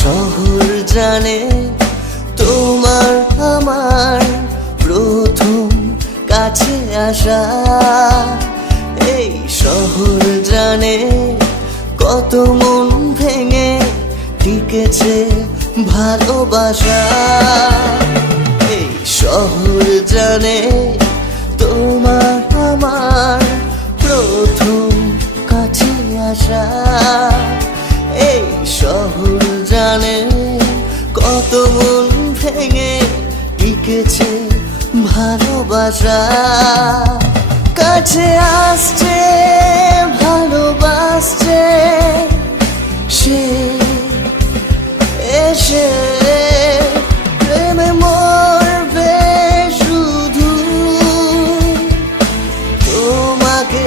শহর জানে তোমার আমার প্রথম কাছে আসা। এই শহর জানে কত মন ভেঙে টিকেছে ভালোবাসা। এই শহর জানে তোমার আমার প্রথম কাছে আসা। এই শহর জানে কত মন ভেঙে টিকেছে ভালোবাসা। কাছে আসছে ভালোবাসছে সে এসে প্রেমে মরবে শুধু তোমাকে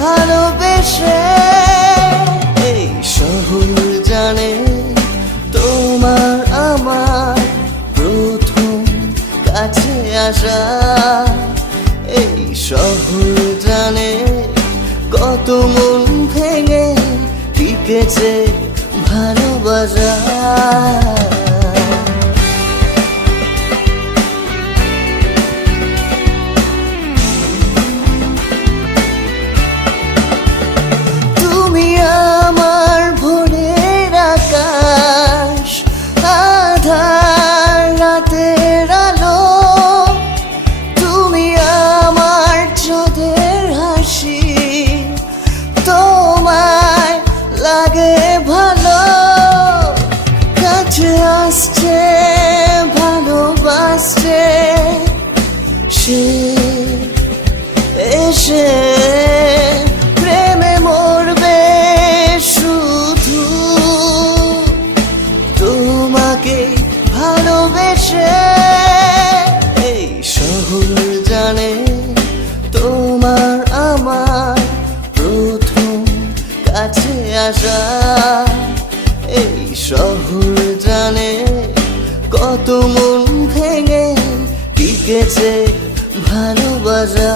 ভালোবেসে। এই শহর জানে তোমার আমার প্রথম কাছে আসা। এই শহর জানে কত মন ভেঙে টিকেছে ভালোবাসা। তুমি আমার ভোরের আকাশ, আধার রাতের আলো। তুমি আমার চাঁদের হাসি, তোমায় লাগে ভালো। কাছে আসছে ভালোবাসছে সে এসে প্রেমে মরবে শুধু তোমাকে ভালোবেসে। এই শহর জানে তোমার আমার প্রথম কাছে আসা। এই শহর জানে কত মন ভেঙে টিকেছে ভালোবাসা।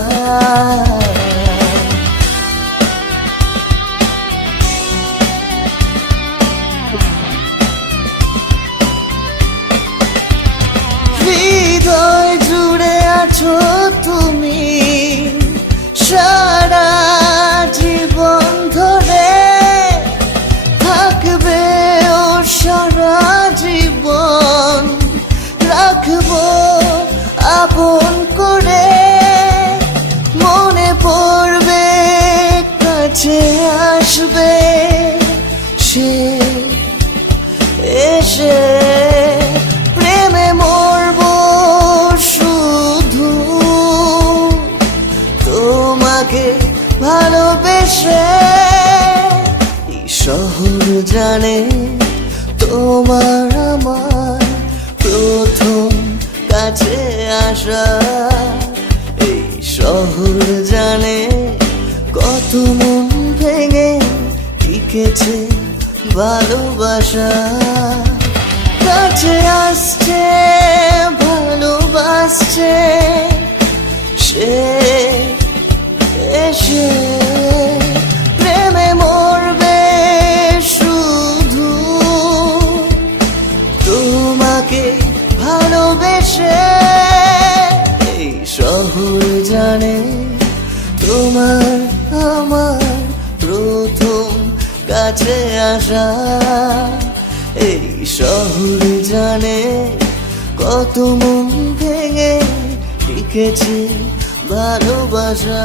হৃদয় জুড়ে আছো তুমি সারা জীবন ধরে, থাকবে ও সারা জীবন রাখবো আপন করে। মনে পড়বে কাছে আসবে সে এসে প্রেমে মরবো শুধু তোমাকে ভালোবেসে। এই শহর জানে তোমার আমার প্রথম কাছে আসা। এই শহর জানে কত মন ভেঙে টিকেছে ভালোবাসা। কাছে আসছে ভালোবাসছে সে এসে প্রেমে মরবে শুধু তোমাকে ভালোবেসে। এই শহর জানে তোমার আমার প্রথম কাছে আসা। এই শহর জানে কত মন ভেঙে টিকেছে ভালোবাসা।